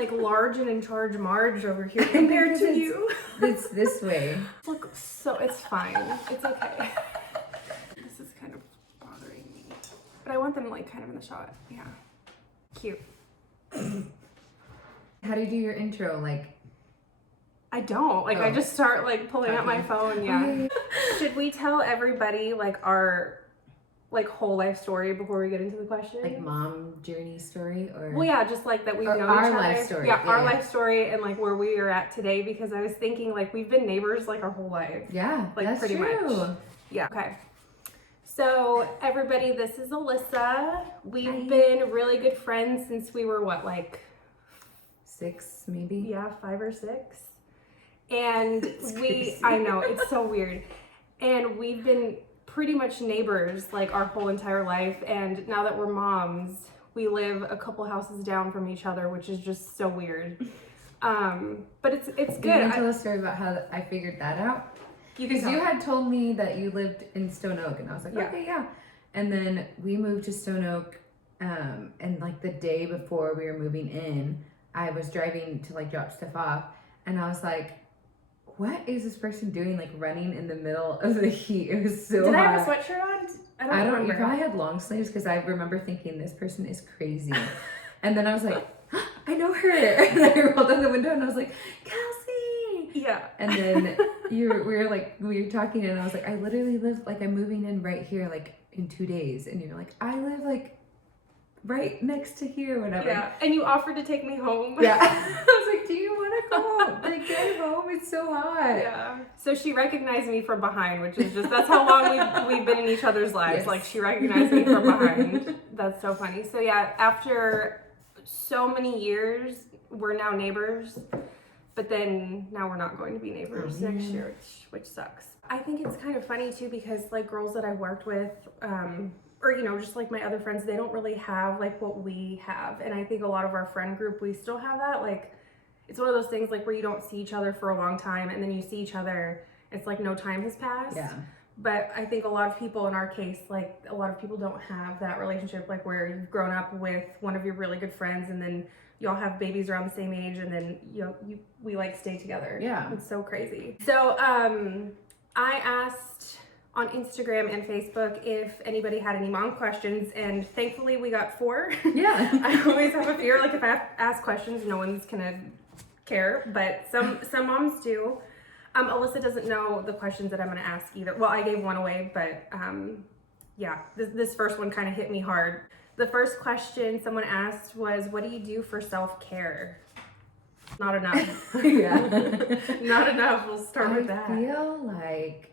like large and in charge Marge over here compared to you. It's this way. Look, so it's fine. It's okay. This is kind of bothering me. But I want them like kind of in the shot. Yeah. Cute. How do you do your intro? Like, I don't. Like, I just start like pulling out my phone. Yeah. Should we tell everybody like our like whole life story before we get into the question? Like mom journey story, or well, yeah, just like that we've known our each other. life story. Yeah, our life story and like where we are at today, because I was thinking like we've been neighbors like our whole life. Yeah, like that's pretty true. much. Yeah. Okay. So everybody, this is Alyssa. We've been really good friends since we were what, like 6 maybe? Yeah, 5 or 6. And crazy. I know, it's so weird. And we've been pretty much neighbors like our whole entire life. And now that we're moms, we live a couple houses down from each other, which is just so weird. But it's good. You want to tell a story about how I figured that out? Because you had told me that you lived in Stone Oak, and I was like, okay, yeah. And then we moved to Stone Oak, and like the day before we were moving in, I was driving to like drop stuff off, and I was like, what is this person doing, like running in the middle of the heat? It was so hot. Did I have a sweatshirt on? I don't remember. You probably had long sleeves, because I remember thinking this person is crazy. And then I was like, I know her. And I rolled down the window and I was like, Kelsey. Yeah. And then we were talking, and I was like, I literally live, like, I'm moving in right here, like in 2 days. And you're like, I live like right next to here, whatever. Yeah. And you offered to take me home. Yeah. I was like, do you want to come home? Like, get home. It's so hot. Yeah. So she recognized me from behind, which is just, that's how long we've been in each other's lives. Yes. Like, she recognized me from behind. That's so funny. So yeah, after so many years, we're now neighbors. But then now we're not going to be neighbors next year, which sucks. I think it's kind of funny too, because like girls that I've worked with, or you know, just like my other friends, they don't really have like what we have. And I think a lot of our friend group, we still have that. Like, it's one of those things like where you don't see each other for a long time, and then you see each other, it's like no time has passed. Yeah. But I think a lot of people in our case, like a lot of people don't have that relationship, like where you've grown up with one of your really good friends, and then y'all have babies around the same age, and then we like stay together. Yeah. It's so crazy. So I asked on Instagram and Facebook if anybody had any mom questions, and thankfully we got 4. Yeah. I always have a fear, like if I ask questions, no one's gonna care, but some moms do. Alyssa doesn't know the questions that I'm gonna ask either. Well, I gave one away, but yeah, this first one kind of hit me hard. The first question someone asked was, what do you do for self-care? Not enough. Yeah. Not enough. We'll start with that. I feel like,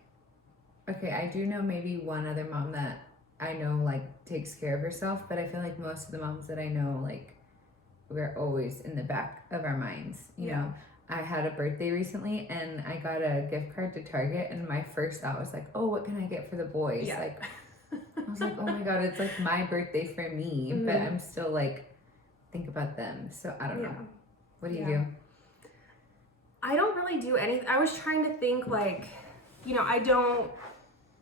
okay, I do know maybe one other mom that I know like takes care of herself, but I feel like most of the moms that I know, like, we're always in the back of our minds, you know. I had a birthday recently, and I got a gift card to Target, and my first thought was like, oh, what can I get for the boys? Yeah. Like, I was like, oh my God, it's like my birthday for me, but I'm still like, think about them. So I don't know. What do you do? I don't really do anything. I was trying to think, like, you know,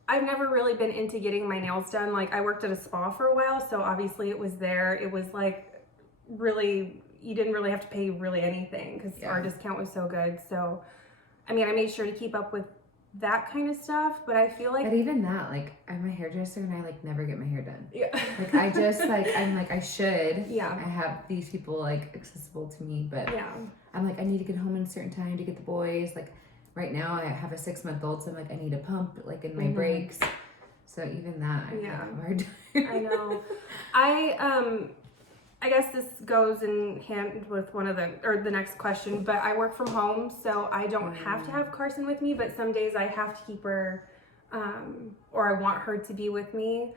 I've never really been into getting my nails done. Like, I worked at a spa for a while, so obviously it was there. It was like really, you didn't really have to pay really anything because our discount was so good. So, I mean, I made sure to keep up with that kind of stuff, but I feel like, but even that, like, I'm a hairdresser and I like never get my hair done. Yeah. Like, I just like, I'm like, I should. Yeah. I have these people like accessible to me, but yeah. I'm like, I need to get home in a certain time to get the boys. Like, right now I have a 6-month-old, so I'm like, I need a pump like in my breaks. So even that, I have hard. I know. I guess this goes in hand with the next question, but I work from home, so I don't have to have Carson with me, but some days I have to keep her, or I want her to be with me,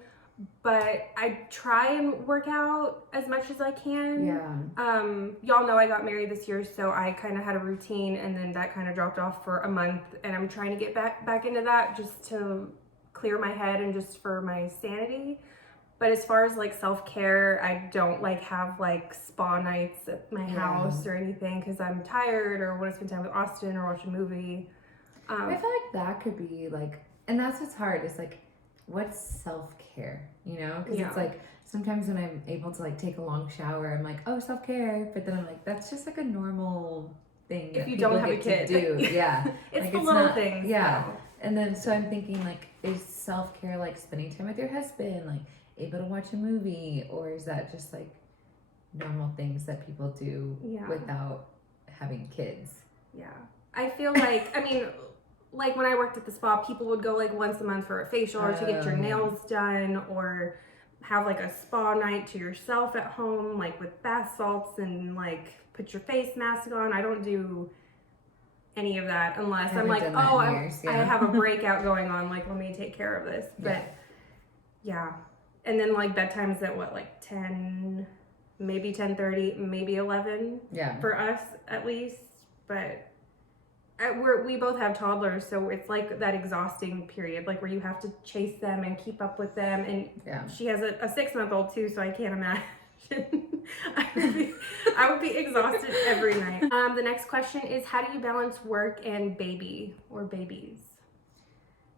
but I try and work out as much as I can. Yeah. Y'all know I got married this year, so I kind of had a routine, and then that kind of dropped off for a month, and I'm trying to get back into that just to clear my head and just for my sanity. But as far as like self-care, I don't like have like spa nights at my house or anything because I'm tired or want to spend time with Austin or watch a movie. I feel like that could be like, and that's what's hard. It's like, what's self-care, you know? Because Yeah. it's like, sometimes when I'm able to like take a long shower, I'm like, oh, self-care. But then I'm like, that's just like a normal thing If that you people don't have a get to kid. do. Yeah. It's like the little not, things. yeah. Though. And then, so I'm thinking like, is self-care like spending time with your husband, like able to watch a movie? Or is that just like normal things that people do without having kids? Yeah. I feel like, I mean, like when I worked at the spa, people would go like once a month for a facial or to get your nails done, or have like a spa night to yourself at home, like with bath salts and like put your face mask on. I don't do any of that unless I'm like, oh, I have a breakout going on, like let me take care of this. But yeah. And then like bedtime's at what, like 10, maybe 10:30, maybe 11 for us at least. But we both have toddlers, so it's like that exhausting period, like where you have to chase them and keep up with them. And she has a 6-month-old too, so I can't imagine. I would be exhausted every night. The next question is, how do you balance work and baby or babies?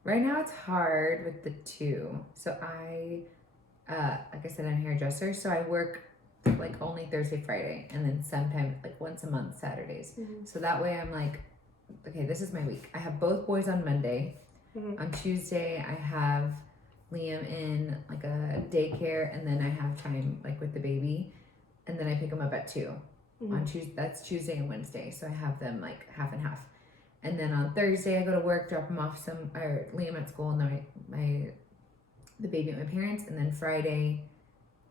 Right now it's hard with the two. So I, like I said, I'm a hairdresser, so I work like only Thursday, Friday, and then sometimes like once a month, Saturdays. So that way I'm like, okay, this is my week. I have both boys on Monday. On Tuesday, I have Liam in like a daycare, and then I have time like with the baby, and then I pick him up at 2. On Tuesday, that's Tuesday and Wednesday, so I have them like half and half. And then on Thursday, I go to work, drop him off or Liam at school, and then the baby at my parents, and then Friday,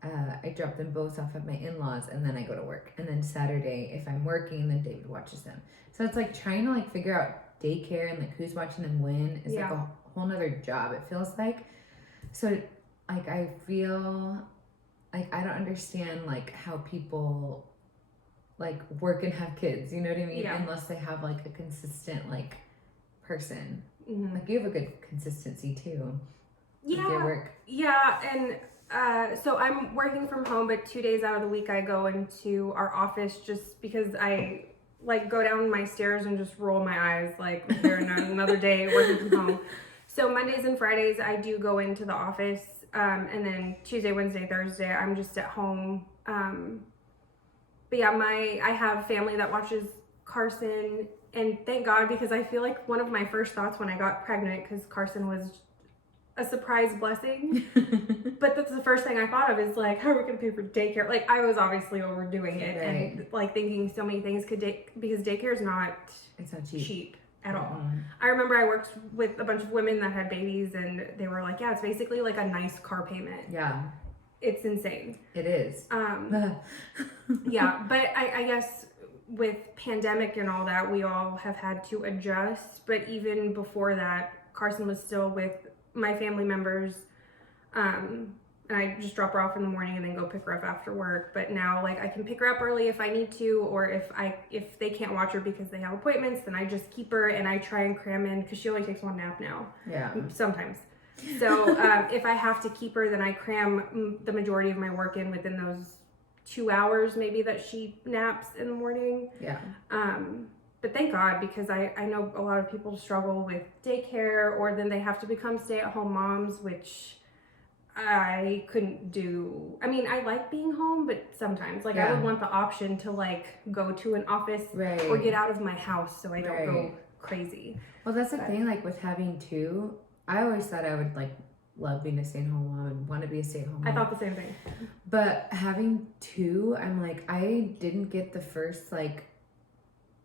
I drop them both off at my in-laws, and then I go to work. And then Saturday, if I'm working, then David watches them. So it's like trying to like figure out daycare and like who's watching them when is like a whole nother job, it feels like. So like I feel like I don't understand like how people like work and have kids, you know what I mean? Unless they have like a consistent like person. Like you have a good consistency too. With your work. Yeah, and so I'm working from home, but 2 days out of the week I go into our office just because I like go down my stairs and just roll my eyes like here another day working from home. So Mondays and Fridays I do go into the office, and then Tuesday, Wednesday, Thursday I'm just at home. But yeah, I have family that watches Carson, and thank God, because I feel like one of my first thoughts when I got pregnant, because Carson was a surprise blessing, but that's the first thing I thought of is like, how are we gonna pay for daycare? Like I was obviously overdoing it and like thinking so many things because daycare is not cheap at all. I remember I worked with a bunch of women that had babies, and they were like, yeah, it's basically like a nice car payment. It's insane. It is. Yeah, but I guess with pandemic and all that, we all have had to adjust. But even before that, Carson was still with my family members, and I just drop her off in the morning and then go pick her up after work. But now like I can pick her up early if I need to, or if they can't watch her because they have appointments, then I just keep her and I try and cram in, because she only takes one nap now. Sometimes. So if I have to keep her, then I cram the majority of my work in within those 2 hours maybe that she naps in the morning. But thank God, because I know a lot of people struggle with daycare, or then they have to become stay-at-home moms, which I couldn't do. I mean, I like being home, but sometimes like I would want the option to like go to an office or get out of my house so I don't go crazy. Well, that's the thing, like with having two, I always thought I would like love being a stay-at-home mom and want to be a stay-at-home mom. I thought the same thing. But having two, I'm like, I didn't get the first like,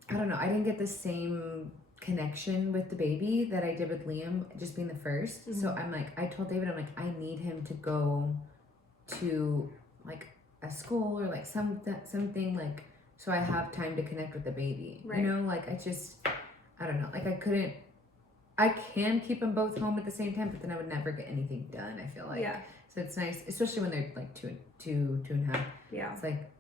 I don't know, I didn't get the same connection with the baby that I did with Liam, just being the first. So I'm like, I told David, I'm like, I need him to go to like a school or like something like, so I have time to connect with the baby. You know, like I don't know, like I can keep them both home at the same time, but then I would never get anything done, I feel like. So it's nice, especially when they're like two and a half. It's like,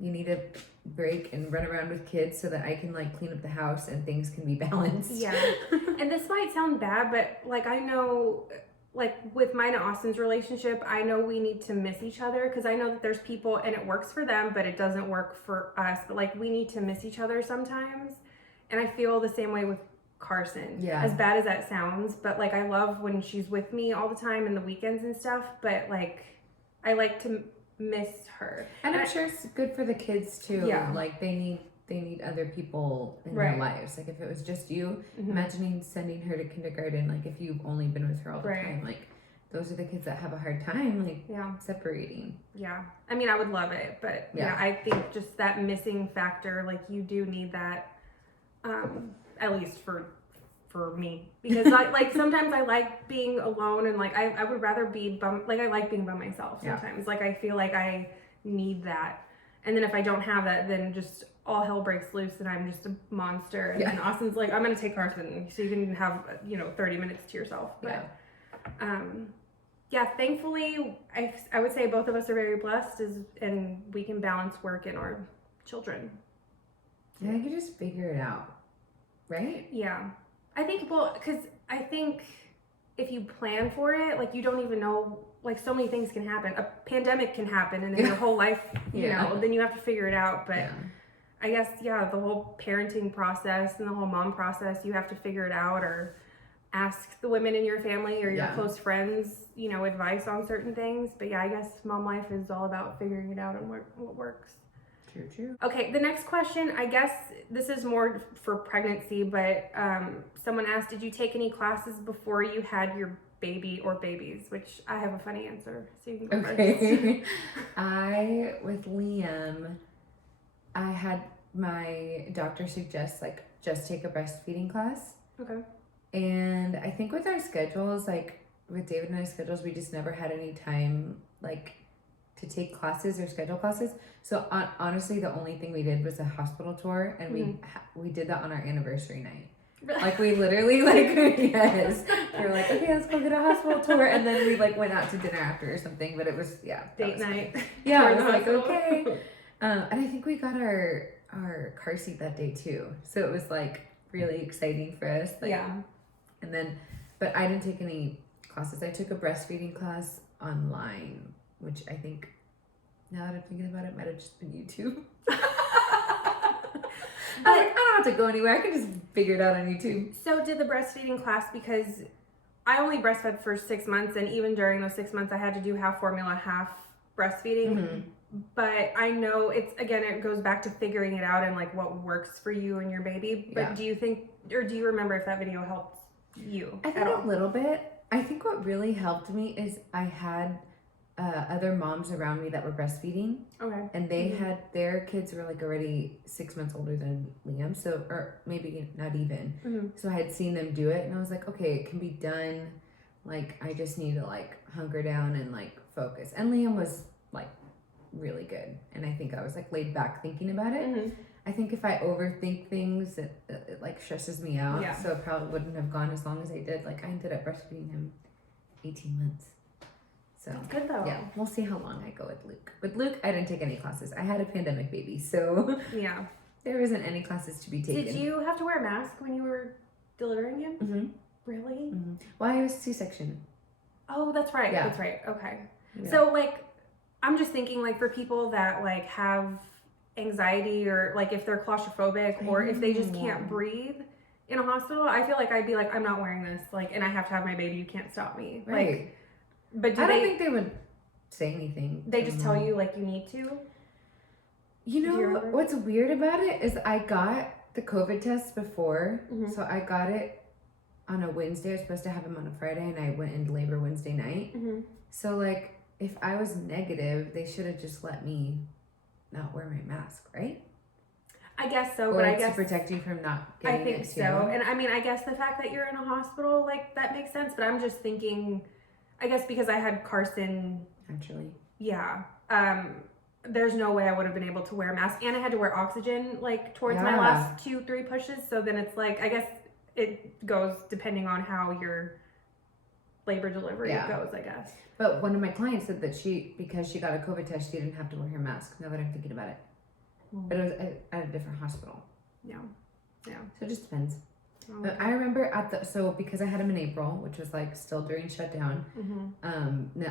you need a break and run around with kids so that I can like clean up the house and things can be balanced. And this might sound bad, but like I know, like with mine and Austin's relationship, I know we need to miss each other, because I know that there's people and it works for them, but it doesn't work for us. But like we need to miss each other sometimes. And I feel the same way with Carson. Yeah. As bad as that sounds, but like I love when she's with me all the time in the weekends and stuff, but like I like to miss her. And I'm sure it's good for the kids too. Yeah. Like they need other people in their lives. Like if it was just you, imagining sending her to kindergarten, like if you've only been with her all the time, like those are the kids that have a hard time like separating. Yeah. I mean, I would love it, but I think just that missing factor, like you do need that, at least for me, because like sometimes I like being alone, and like I would rather be I like being by myself sometimes. Like I feel like I need that, and then if I don't have that, then just all hell breaks loose and I'm just a monster. And then Austin's like, I'm gonna take Carson so you can have 30 minutes to yourself. But thankfully I would say both of us are very blessed, and we can balance work and our children. Yeah, you can just figure it out, right? Yeah. I think, because I think if you plan for it, like you don't even know, like so many things can happen. A pandemic can happen, and then your whole life, you know, then you have to figure it out. But I guess, the whole parenting process and the whole mom process, you have to figure it out, or ask the women in your family or your close friends, advice on certain things. But I guess mom life is all about figuring it out and what works. True. Okay, the next question, I guess this is more for pregnancy, but someone asked, did you take any classes before you had your baby or babies? Which I have a funny answer, so you can go first. With Liam, I had my doctor suggest like just take a breastfeeding class. Okay. And I think with our schedules, like with David and I's schedules, we just never had any time like to take classes or schedule classes. So honestly, the only thing we did was a hospital tour, and we did that on our anniversary night. Like we literally we were like, okay, let's go get a hospital tour, and then we like went out to dinner after or something. But it was date night. Fun. Yeah, I was like, okay. And I think we got our car seat that day too, so it was like really exciting for us. And then, but I didn't take any classes. I took a breastfeeding class online, which I think, now that I'm thinking about it, might have just been YouTube. I was like, I don't have to go anywhere. I can just figure it out on YouTube. So did the breastfeeding class, because I only breastfed for 6 months, and even during those 6 months, I had to do half formula, half breastfeeding. But I know it goes back to figuring it out and like what works for you and your baby. But do you think, or do you remember if that video helped you? I think a little bit. I think what really helped me is I had other moms around me that were breastfeeding. Okay. And they had, their kids were like already 6 months older than Liam. So, or maybe not even. So I had seen them do it, and I was like, okay, it can be done. Like, I just need to like hunker down and like focus. And Liam was like really good. And I think I was like laid back thinking about it. I think if I overthink things, it like stresses me out. Yeah. So it probably wouldn't have gone as long as I did. Like I ended up breastfeeding him 18 months. So that's good though. Yeah, we'll see how long I go with Luke. With Luke, I didn't take any classes. I had a pandemic baby, so there isn't any classes to be taken. Did you have to wear a mask when you were delivering him? Really? Well, I was C-section. Oh, that's right. Yeah. That's right. Okay. Yeah. So like, I'm just thinking like for people that like have anxiety, or like if they're claustrophobic, or if they just can't breathe in a hospital, I feel like I'd be like, I'm not wearing this, like, and I have to have my baby, you can't stop me. Right. Like, but I don't think they would say anything. They just tell you like you need to? You know, what's weird about it is I got the COVID test before. So I got it on a Wednesday. I was supposed to have him on a Friday, and I went into labor Wednesday night. So like, if I was negative, they should have just let me not wear my mask, right? I guess so, or but I guess to protect you from not getting it too. I think so. And I mean, I guess the fact that you're in a hospital, like, that makes sense, but I'm just thinking, I guess because I had Carson. Naturally. Yeah. There's no way I would have been able to wear a mask, and I had to wear oxygen like towards my last 2-3 pushes. So then it's like, I guess it goes depending on how your labor delivery goes, I guess. But one of my clients said that because she got a COVID test, she didn't have to wear her mask. Now that I'm thinking about it, but it was at a different hospital. Yeah. So it just depends. But I remember because I had him in April, which was like still during shutdown.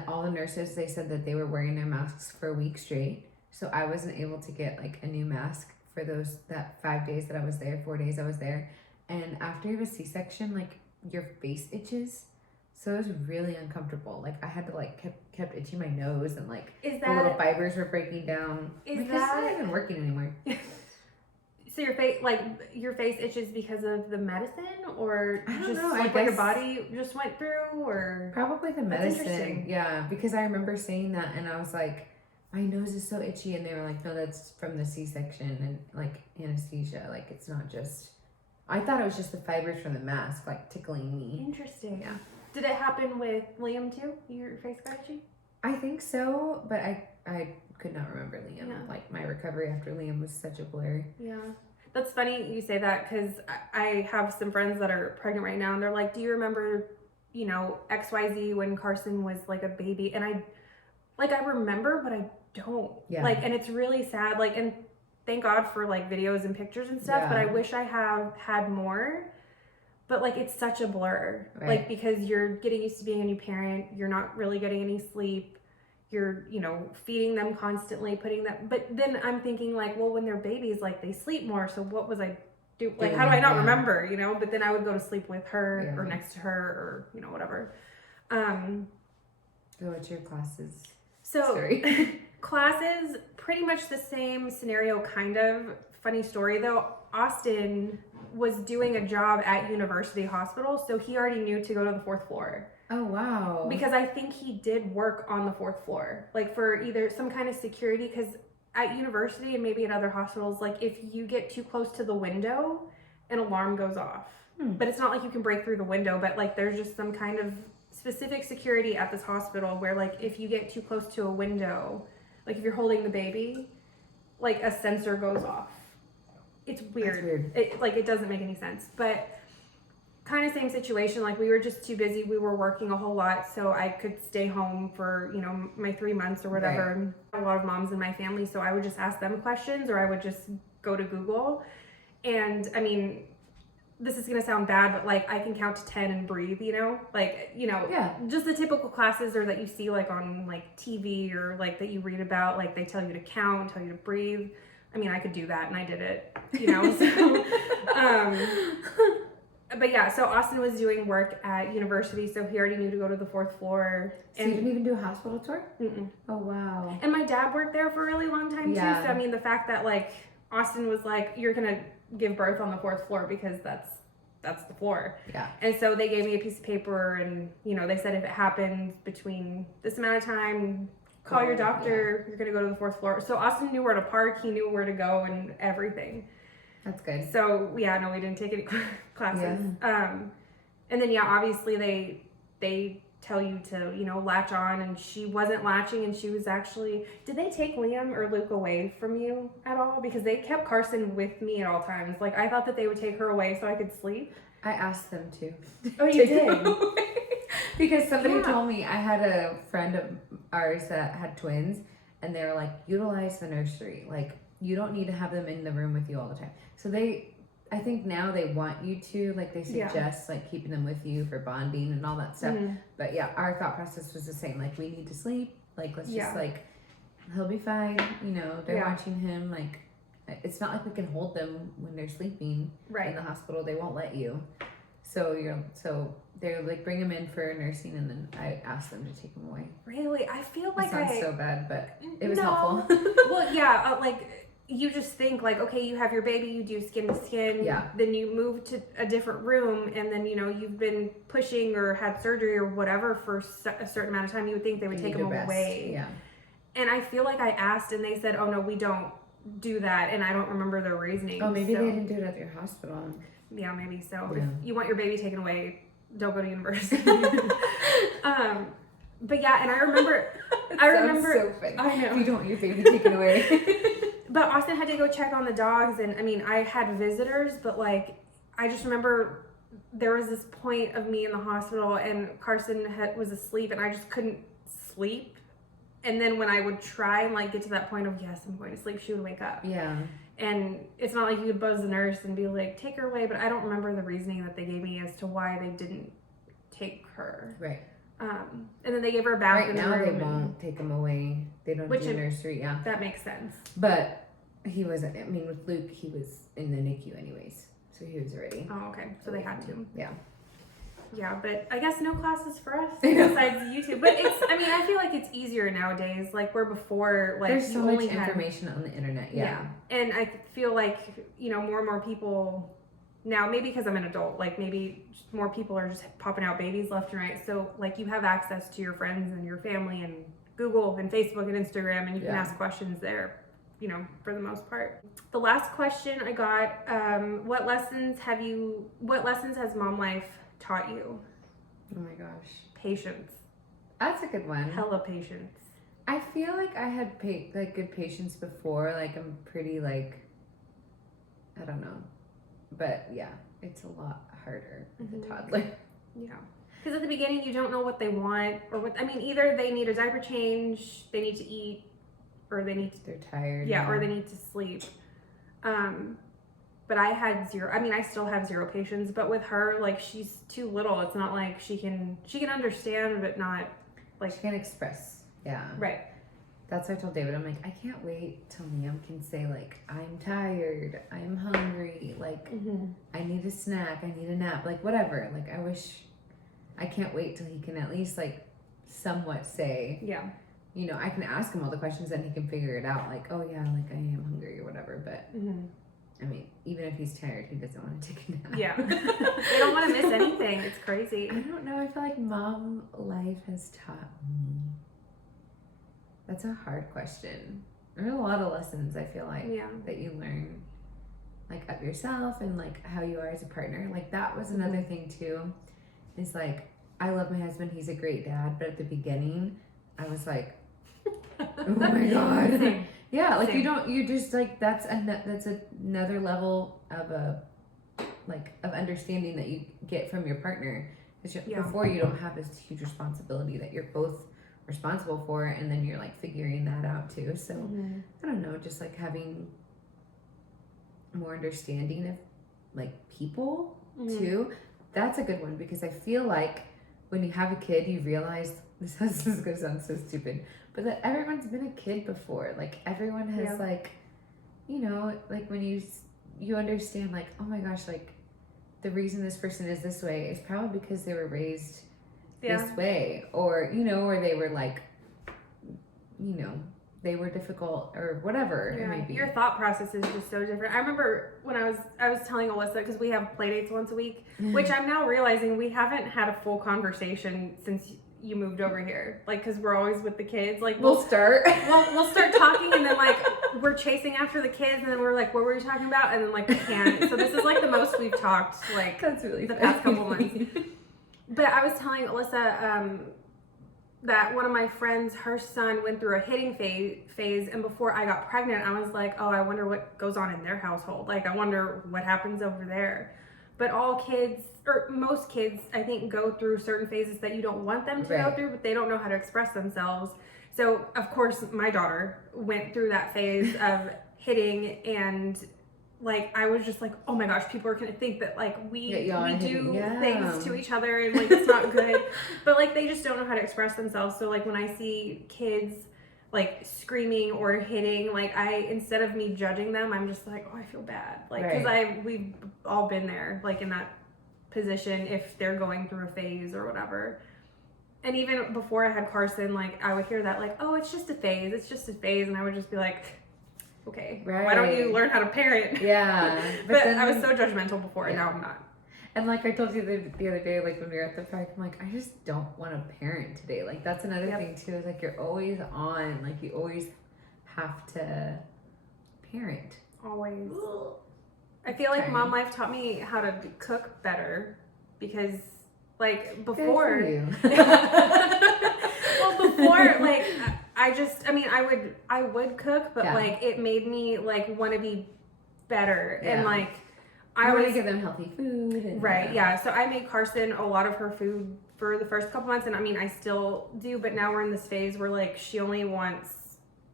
All the nurses, they said that they were wearing their masks for a week straight. So I wasn't able to get like a new mask for that 5 days that I was there, 4 days I was there. And after you have a C-section, like your face itches. So it was really uncomfortable. Like I had to like kept itching my nose and like the little fibers were breaking down. Is it's that not even working anymore? So your face itches because of the medicine, or I don't just know. like what your body just went through, or probably the medicine. Yeah, because I remember saying that and I was like, my nose is so itchy, and they were like, no, that's from the C-section and like anesthesia. Like it's not just. I thought it was just the fibers from the mask like tickling me. Interesting. Yeah. Did it happen with Liam too? Your face got itchy? I think so, but I could not remember Liam. Yeah. Like my recovery after Liam was such a blur. Yeah. That's funny you say that, because I have some friends that are pregnant right now, and they're like, do you remember, XYZ when Carson was like a baby? And I remember, but I don't. Yeah. Like, and it's really sad. Like, and thank God for like videos and pictures and stuff, but I wish I have had more. But like, it's such a blur. Right. Like, because you're getting used to being a new parent, you're not really getting any sleep. You're, feeding them constantly, putting them. But then I'm thinking like, well, when they're babies, like they sleep more. So what was I do? Like, how do I not remember? But then I would go to sleep with her or next to her or whatever. So what's your classes? So classes, pretty much the same scenario, kind of. Funny story though. Austin was doing a job at University Hospital, so he already knew to go to the 4th floor. Oh, wow. Because I think he did work on the 4th floor, like for either some kind of security, because at university and maybe at other hospitals, like if you get too close to the window, an alarm goes off. But it's not like you can break through the window, but like there's just some kind of specific security at this hospital where like if you get too close to a window, like if you're holding the baby, like a sensor goes off. It's weird. That's weird. It doesn't make any sense, but kind of same situation. Like we were just too busy. We were working a whole lot, so I could stay home for, my 3 months or whatever. Right. A lot of moms in my family, so I would just ask them questions or I would just go to Google. And I mean, this is going to sound bad, but like I can count to 10 and breathe, just the typical classes or that you see like on like TV or like that you read about, like they tell you to count, tell you to breathe. I mean, I could do that and I did it, so, but yeah, so Austin was doing work at university, so he already knew to go to the 4th floor. So you didn't even do a hospital tour? Mm-mm. Oh, wow. And my dad worked there for a really long time too, so I mean, the fact that like Austin was like, you're gonna give birth on the 4th floor because that's the floor. Yeah. And so they gave me a piece of paper and, they said if it happens between this amount of time, call your doctor, you're gonna go to the 4th floor. So Austin knew where to park, he knew where to go and everything. That's good. So yeah, no, we didn't take any classes. Yeah. And then obviously they tell you to, latch on, and she wasn't latching, and she was actually, did they take Liam or Luke away from you at all? Because they kept Carson with me at all times. Like I thought that they would take her away so I could sleep. I asked them to. Oh, you did? Because somebody told me, I had a friend of ours that had twins, and they were like, utilize the nursery. Like, you don't need to have them in the room with you all the time. So I think now they want you to, like they suggest like keeping them with you for bonding and all that stuff. Mm-hmm. But yeah, our thought process was the same. Like, we need to sleep. Like, let's just like, he'll be fine. They're watching him. Like, it's not like we can hold them when they're sleeping in the hospital. They won't let you. So they're like, bring them in for nursing, and then I asked them to take them away. Really? I feel like it sounds so bad, but it was helpful. Well, yeah, like you just think like, okay, you have your baby, you do skin to skin, then you move to a different room, and then you've been pushing or had surgery or whatever for a certain amount of time. You would think they would take them away. Yeah. And I feel like I asked, and they said, oh no, we don't do that, and I don't remember their reasoning. Oh, maybe they didn't do it at your hospital. Yeah, maybe so. Yeah. If you want your baby taken away, don't go to university. But yeah, and I remember so funny. I know. If you don't want your baby taken away. But Austin had to go check on the dogs, and I mean, I had visitors, but like, I just remember there was this point of me in the hospital, and Carson was asleep, and I just couldn't sleep. And then when I would try and like get to that point of, yes, I'm going to sleep, she would wake up. Yeah. And it's not like you could buzz the nurse and be like, take her away, but I don't remember the reasoning that they gave me as to why they didn't take her. Right. And then they gave her a bath. Right now they won't take him away. They don't do nursery, That makes sense. But with Luke, he was in the NICU anyways. So he was already. Oh, okay. So they had to. Yeah. Yeah, but I guess no classes for us besides YouTube. But I feel like it's easier nowadays. Like where before, like there's so much information on the internet. Yeah. And I feel like, more and more people now, maybe because I'm an adult, like maybe more people are just popping out babies left and right. So like you have access to your friends and your family and Google and Facebook and Instagram, and you can ask questions there, for the most part. The last question I got, what lessons has mom life taught you? Oh my gosh. Patience. That's a good one. Hella patience. I feel like I had good patience before. Like I'm pretty I don't know. But yeah, it's a lot harder with a toddler. Yeah. Because at the beginning you don't know what they want or either they need a diaper change, they need to eat, or they're tired. Yeah, or they need to sleep. But I had zero. I still have zero patience. But with her, like she's too little. It's not like she can understand, but not like she can express. Yeah. Right. That's what I told David. I'm like, I can't wait till Liam can say like, I'm tired, I'm hungry, like I need a snack, I need a nap, like whatever. Like I can't wait till he can at least like somewhat say. Yeah. I can ask him all the questions and he can figure it out. Like, oh yeah, like I am hungry or whatever. But even if he's tired, he doesn't want to take a nap. Yeah. They don't want to miss anything. It's crazy. I don't know. I feel like mom life has taught me. That's a hard question. There are a lot of lessons I feel like that you learn, like of yourself and like how you are as a partner. Like that was another thing too. Is like I love my husband. He's a great dad. But at the beginning, I was like, oh my god. Same. Yeah, like Same. You just like that's another level of of understanding that you get from your partner. Because before you don't have this huge responsibility that you're both responsible for, and then you're like figuring that out too. So I don't know, just like having more understanding of like people too. That's a good one because I feel like when you have a kid, you realize this is gonna sound so stupid, but that everyone's been a kid before. Like everyone has like when you understand like, oh my gosh, like the reason this person is this way is probably because they were raised this way, or or they were like they were difficult or whatever it might be. Your thought process is just so different. I remember when I was telling Alyssa, because we have play dates once a week, which I'm now realizing we haven't had a full conversation since you moved over here, like because we're always with the kids. Like we'll start talking, and then like we're chasing after the kids, and then we're like, what were we talking about? And then like we can't. So this is like the most we've talked like that's really the past couple months. But I was telling Alyssa that one of my friends, her son went through a hitting phase, and before I got pregnant, I was like, oh, I wonder what goes on in their household. Like, I wonder what happens over there. But all kids, or most kids, I think, go through certain phases that you don't want them to go through, but they don't know how to express themselves. So, of course, my daughter went through that phase of hitting, and like I was just like, oh my gosh, people are gonna think that like we do things to each other and like it's not good. But like they just don't know how to express themselves. So like when I see kids like screaming or hitting, like instead of me judging them, I'm just like, oh, I feel bad, like because we've all been there, like in that position if they're going through a phase or whatever. And even before I had Carson, like I would hear that like, oh, it's just a phase, and I would just be like, okay, why don't you learn how to parent? Yeah. But I was so judgmental before, and now I'm not. And like I told you the other day, like when we were at the park, I'm like, I just don't want to parent today. Like that's another thing too, is like you're always on, like you always have to parent. Always. I feel like mom life taught me how to cook better because like before. Well, before like I would cook, but like it made me like want to be better and like I want to give them healthy food. And, So I made Carson a lot of her food for the first couple months, and I mean I still do, but now we're in this phase where like she only wants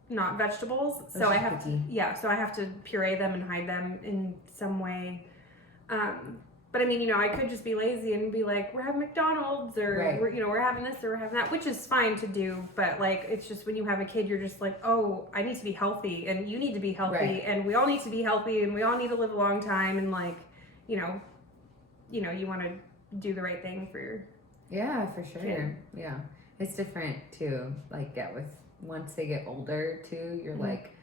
not vegetables, so I have to puree them and hide them in some way. But I mean, I could just be lazy and be like, we're having McDonald's or we're having this or we're having that, which is fine to do. But like, it's just when you have a kid, you're just like, oh, I need to be healthy and you need to be healthy and we all need to be healthy and we all need to live a long time. And like, you know, you want to do the right thing for your for sure. kid. Yeah. It's different too. Like, once they get older too, you're like,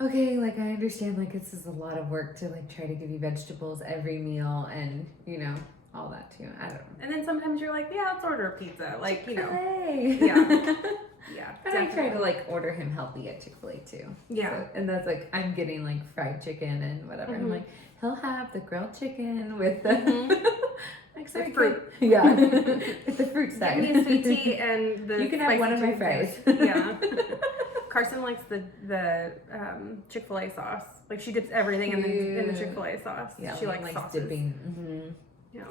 okay, like I understand, like this is a lot of work to like try to give you vegetables every meal and, all that too. I don't know. And then sometimes you're like, yeah, let's order a pizza. Like, Chick-fil-A. Yeah. Yeah. But I try to like order him healthy at Chick-fil-A too. Yeah. So, and that's like, I'm getting like fried chicken and whatever. I'm like, he'll have the grilled chicken with the like the fruit. Yeah. With the fruit side. Give me a sweet tea and the you can have one of my fries. Yeah. Carson likes the Chick-fil-A sauce. Like she dips everything in the Chick-fil-a sauce. Yeah, she likes sauces. Dipping. Mm-hmm. Yeah.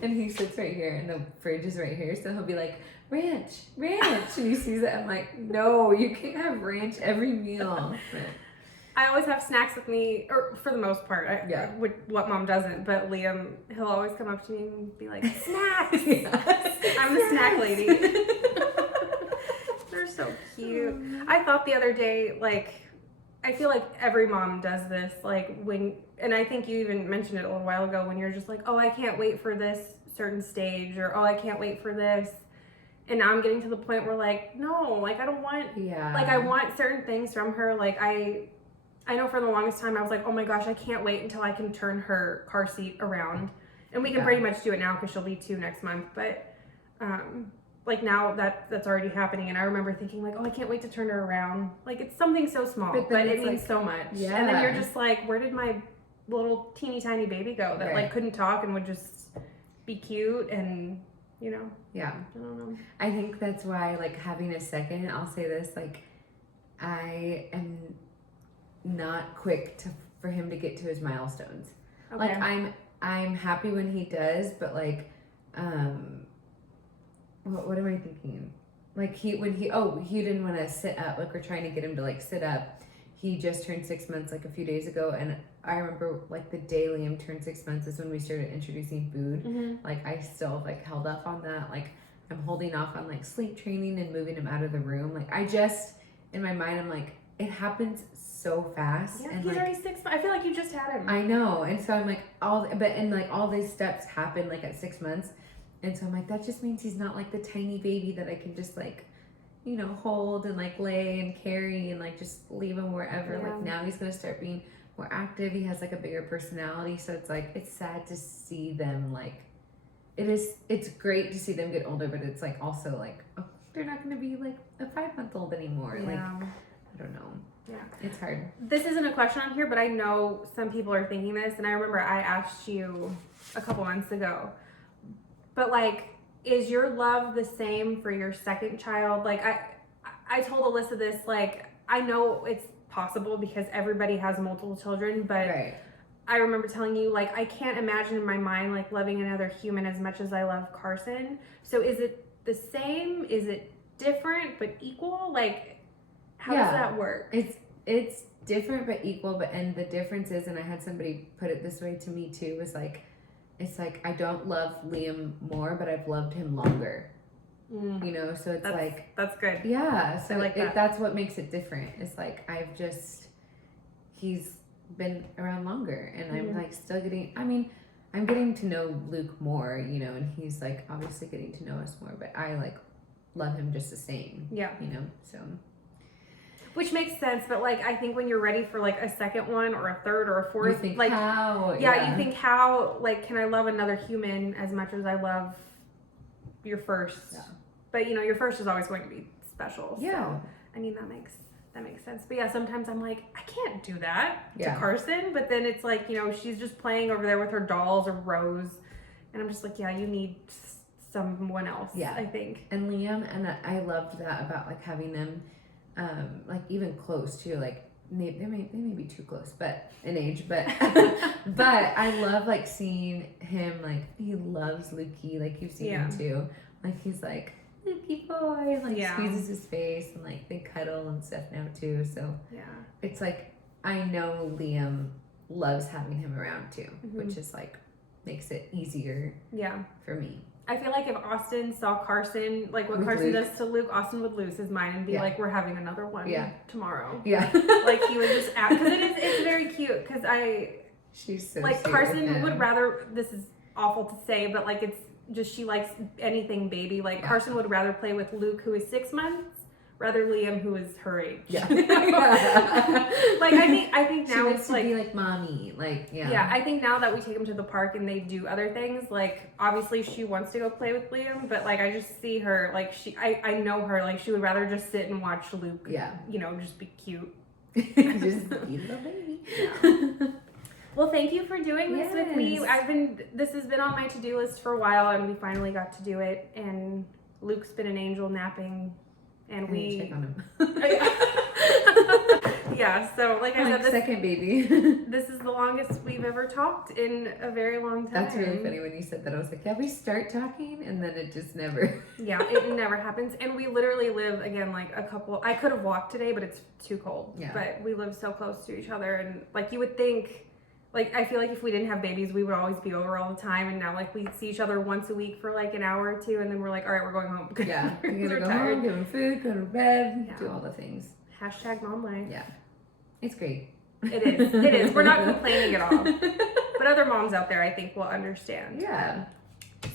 And he sits right here and the fridge is right here, so he'll be like, ranch, and he sees it. I'm like, no, you can't have ranch every meal. I always have snacks with me, or for the most part, what mom doesn't, but Liam, he'll always come up to me and be like, snacks! I'm the snack lady. They're so cute. I thought the other day, like, I feel like every mom does this, like and I think you even mentioned it a little while ago when you're just like, oh, I can't wait for this certain stage, or oh, I can't wait for this. And now I'm getting to the point where like, no, like I don't want, like I want certain things from her. Like I know for the longest time I was like, oh my gosh, I can't wait until I can turn her car seat around. And we can pretty much do it now because she'll be 2 next month. But like now that's already happening. And I remember thinking like, oh, I can't wait to turn her around. Like it's something so small, but it means so much. Yeah. And then you're just like, where did my little teeny tiny baby go that like couldn't talk and would just be cute and, Yeah. I don't know. I think that's why like having a second, I'll say this, like I am not quick for him to get to his milestones. Okay. Like I'm happy when he does, but like what am I thinking? Like he didn't want to sit up. Like we're trying to get him to like sit up. He just turned 6 months like a few days ago, and I remember like the day Liam turned 6 months is when we started introducing food. Mm-hmm. Like I still like held up on that. Like I'm holding off on like sleep training and moving him out of the room. Like I just in my mind I'm like it happens so fast. Yeah, and he's like, already 6 months. I feel like you just had him. I know, and so I'm like all these steps happen like at 6 months, and so I'm like that just means he's not like the tiny baby that I can just like hold and like lay and carry and like just leave him wherever. Yeah. Like now he's gonna start being more active. He has like a bigger personality, so it's like it's sad to see them like it's great to see them get older, but it's like also like they're not gonna be like a 5-month-old anymore. Yeah. Like I don't know. Yeah, it's hard. This isn't a question on here, but I know some people are thinking this, and I remember I asked you a couple months ago, but like, is your love the same for your second child? Like I told Alyssa this, like I know it's possible because everybody has multiple children, but I remember telling you like I can't imagine in my mind like loving another human as much as I love Carson. So is it the same? Is it different but equal? Like how does that work? It's different but equal, and the difference is, and I had somebody put it this way to me too, was like it's like I don't love Liam more, but I've loved him longer. So it's that's good. Yeah, so like that's what makes it different. It's like he's been around longer, and I'm like still I'm getting to know Luke more, and he's like obviously getting to know us more, but I like love him just the same. Yeah, so. Which makes sense, but like I think when you're ready for like a second one or a third or a fourth, you think like how? You think how like can I love another human as much as I love your first? Yeah. But your first is always going to be special. Yeah. So, I mean that makes sense. But yeah, sometimes I'm like I can't do that to Carson, but then it's like she's just playing over there with her dolls or Rose, and I'm just like you need someone else. Yeah, I think. And Liam, and I loved that about like having them. Like even close too, like they may be too close, but in age, but but I love like seeing him like he loves Lukey, like you've seen him too, like he's like Lukey boy, like squeezes his face and like they cuddle and stuff now too, so it's like I know Liam loves having him around too, which is like makes it easier for me. I feel like if Austin saw Carson, like what Carson does to Luke, Austin would lose his mind and be like, we're having another one tomorrow. Yeah. Like he would just act, because it's very cute, because She's so like sweet Carson with him. would rather. This is awful to say, but like it's just she likes anything baby. Like Carson would rather play with Luke, who is 6 months, rather Liam, who is her age. Yeah. Like I think now she wants it's to like be like mommy. Like yeah. I think now that we take him to the park and they do other things, like obviously she wants to go play with Liam, but like I just see her like I know her, like she would rather just sit and watch Luke. Yeah. You know, just be cute. Just be the baby. Yeah. Well, thank you for doing this with me. Yes. This has been on my to-do list for a while, and we finally got to do it. And Luke's been an angel napping, and we check on him. yeah. So, like I said, second baby. This is the longest we've ever talked in a very long time. That's really funny when you said that. I was like, yeah, we start talking, and then it just never. Yeah, it never happens. And we literally live again like a couple. I could have walked today, but it's too cold. Yeah. But we live so close to each other, and like you would think. Like, I feel like if we didn't have babies, we would always be over all the time. And now, like, we see each other once a week for, like, an hour or two. And then we're like, all right, we're going home. Yeah. You gotta we're go tired. home, give them food, go to bed, Yeah. do all the things. Hashtag mom life. Yeah. It's great. It is. It is. We're not complaining at all. But other moms out there, I think, will understand. Yeah.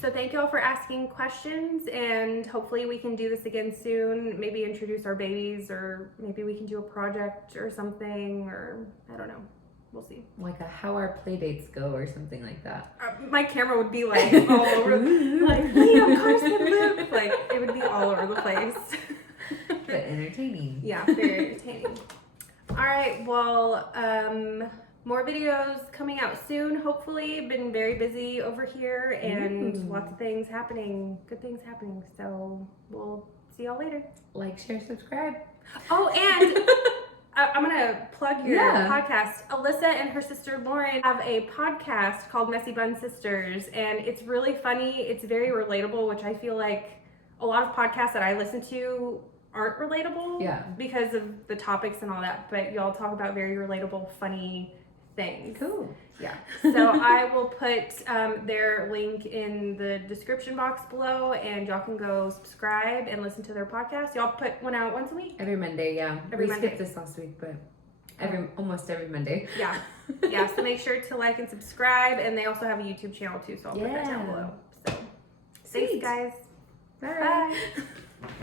So thank you all for asking questions. And hopefully we can do this again soon. Maybe introduce our babies. Or maybe we can do a project or something. Or, I don't know. We'll see. Like a how our play dates go or something like that. My camera would be like all over, like Liam, Carson, Luke. Like it would be all over the place. But entertaining. Yeah, very entertaining. All right, well, more videos coming out soon. Hopefully, been very busy over here and lots of things happening. Good things happening. So we'll see y'all later. Like, share, subscribe. Oh, and. I'm going to plug your podcast. Alyssa and her sister Lauren have a podcast called Messy Bun Sisters, and it's really funny. It's very relatable, which I feel like a lot of podcasts that I listen to aren't relatable because of the topics and all that, but y'all talk about very relatable, funny things. Cool. Yeah. So I will put their link in the description box below, and y'all can go subscribe and listen to their podcast. Y'all put one out once a week? Every Monday, yeah. Every we Monday. skipped this last week, but almost every Monday. Yeah. Yeah. So make sure to like and subscribe, and they also have a YouTube channel too, so I'll put that down below. So thanks, guys. Bye. Bye.